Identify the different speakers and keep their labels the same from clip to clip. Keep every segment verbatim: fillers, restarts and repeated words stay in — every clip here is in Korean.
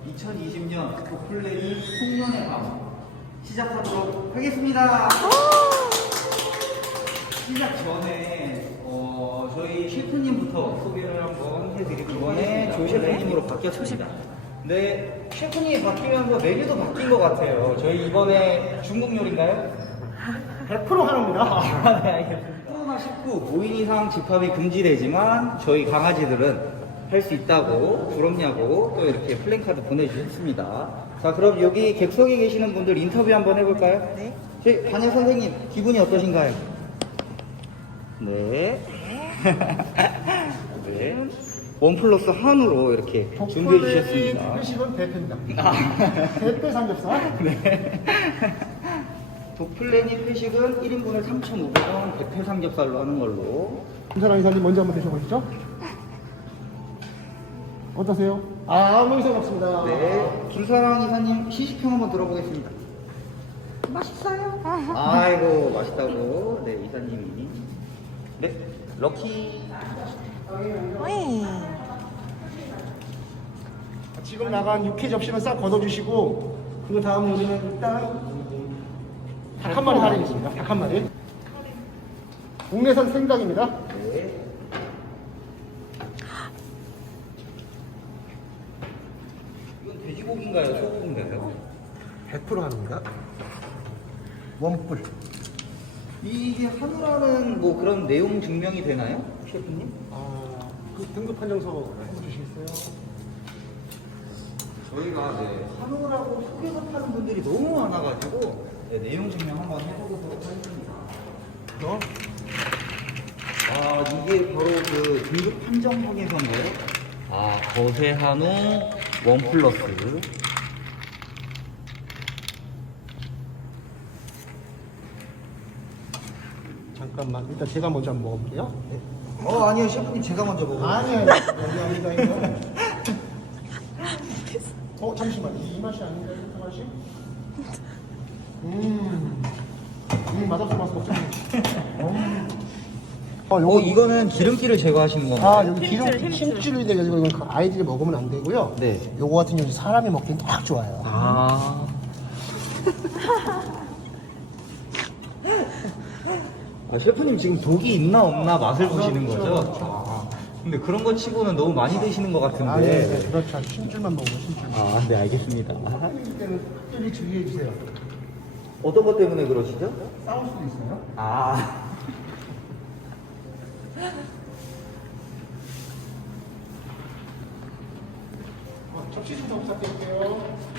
Speaker 1: 이천이십 년 도플레이 송년회 밤 시작하도록 하겠습니다. 시작 전에 어, 저희 셰프님부터 소개를 한번 해드리고 이번에 조 셰프님으로 바뀌었습니다. 네, 셰프님이 바뀌면서 메뉴도 바뀐 것 같아요. 저희 이번에 중국 요리인가요?
Speaker 2: 백 퍼센트 하나입니다.
Speaker 1: 아, 네, 알겠습니다. 코로나 십구 오 인 이상 집합이 금지되지만 저희 강아지들은 할 수 있다고 부럽냐고 또 이렇게 플랜카드 보내주셨습니다. 자, 그럼 여기 객석에 계시는 분들 인터뷰 한번 해볼까요? 네. 저희 반야 선생님 기분이 어떠신가요? 네. 네. 원 플러스 한우로 이렇게 준비해 주셨습니다.
Speaker 2: 회식은 대패입니다.
Speaker 1: 아.
Speaker 2: 대패 삼겹살.
Speaker 1: 네. 독플래닛 회식은 일 인분에 삼천오백 원 대패 삼겹살로 하는 걸로.
Speaker 2: 김사랑 이사님 먼저 한번 드셔보시죠. 어떠세요? 아, 아무 이상 없습니다.
Speaker 1: 네. 김사랑 이사님 시식평 한번 들어보겠습니다. 맛있어요. 아이고, 맛있다고. 네, 이사님이. 네, 럭키.
Speaker 2: 지금 나간 육회 접시는 싹 걷어주시고, 그 다음 요리는 일단 닭 한 마리 할인했습니다. 닭 한 마리. 국내산 생닭입니다.
Speaker 1: 네. 이건 돼지고기인가요? 소고기인가요?
Speaker 2: 백 퍼센트 한우입니다. 원뿔.
Speaker 1: 이게 한우라는 뭐 그런 내용 증명이 되나요? 셰프님?
Speaker 2: 아, 그 등급 판정서 해주시겠어요?
Speaker 1: 저희가 네, 한우라고 속여서 파는 분들이 너무 많아가지고 네, 내용 증명 한번 해보도록 하겠습니다.
Speaker 2: 어?
Speaker 1: 아, 이게 바로 그 등급 판정 확인서인가요? 아, 거세 한우 원 플러스.
Speaker 2: 잠깐만, 일단 제가 먼저 한번 먹어볼게요. 네.
Speaker 1: 어, 아니요, 셰프님 제가 먼저 먹어요.
Speaker 2: 아니에요. 여기 아니다, 이거. 어, 잠시만. 이 맛이 아닌가, 이 맛이? 음. 음, 맛없어, 맛없어. 어, 어,
Speaker 1: 어,
Speaker 2: 요거,
Speaker 1: 이거는 기름기를 제거하시는 건가요?
Speaker 2: 아, 여기 기름, 힘줄이 돼가지고 이건 아이들이 먹으면 안 되고요.
Speaker 1: 네.
Speaker 2: 요거 같은 경우는 사람이 먹기엔 딱 좋아요.
Speaker 1: 아. 아, 셰프님 지금 독이 있나 없나 맛을 보시는 거죠?
Speaker 2: 그렇죠.
Speaker 1: 아, 근데 그런 거 치고는 너무 많이 드시는 것 같은데.
Speaker 2: 아, 네, 네, 그렇죠. 힘줄만 먹으면 힘줄만.
Speaker 1: 아, 네, 알겠습니다.
Speaker 2: 끓일 때는 특별히 주의해 주세요.
Speaker 1: 어떤 것 때문에 그러시죠?
Speaker 2: 싸울 수도 있어요.
Speaker 1: 아.
Speaker 2: 어, 접시 좀 더 부탁드릴게요.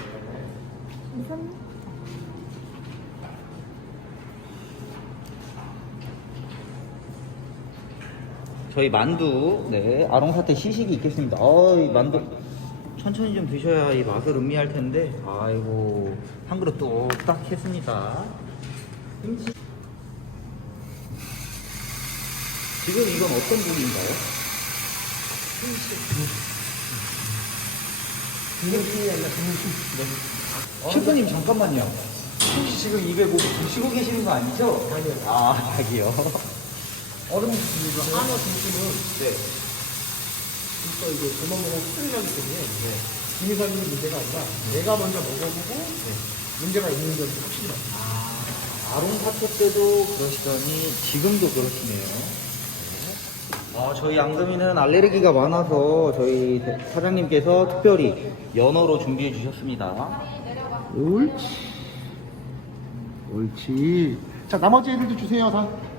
Speaker 1: 저희 만두, 네, 아롱사태 시식이 있겠습니다. 어, 이 만두 천천히 좀 드셔야 이 맛을 음미할 텐데, 아이고, 한 그릇 뚝딱 했습니다. 김치. 지금 이건 어떤 부위인가요?
Speaker 2: 등심이 아니라 등심.
Speaker 1: 셰프님 잠깐만요. 혹시 지금 입에 뭐 드시고 계시는 거 아니죠?
Speaker 2: 아니요.
Speaker 1: 아, 닭이요.
Speaker 2: 얼음 등심이고 한우 등심은
Speaker 1: 네.
Speaker 2: 진짜 이게 조만간에 수술이라기 때문에 김이사님이 문제가 아니라 내가 먼저 먹어보고 문제가 있는 점이 확실히 맞습니다.
Speaker 1: 아, 아롱사태 때도 그러시더니 지금도 그러시네요. 어, 저희 양금이는 알레르기가 많아서 저희 사장님께서 특별히 연어로 준비해 주셨습니다.
Speaker 2: 옳지. 옳지. 자, 나머지 애들도 주세요, 다.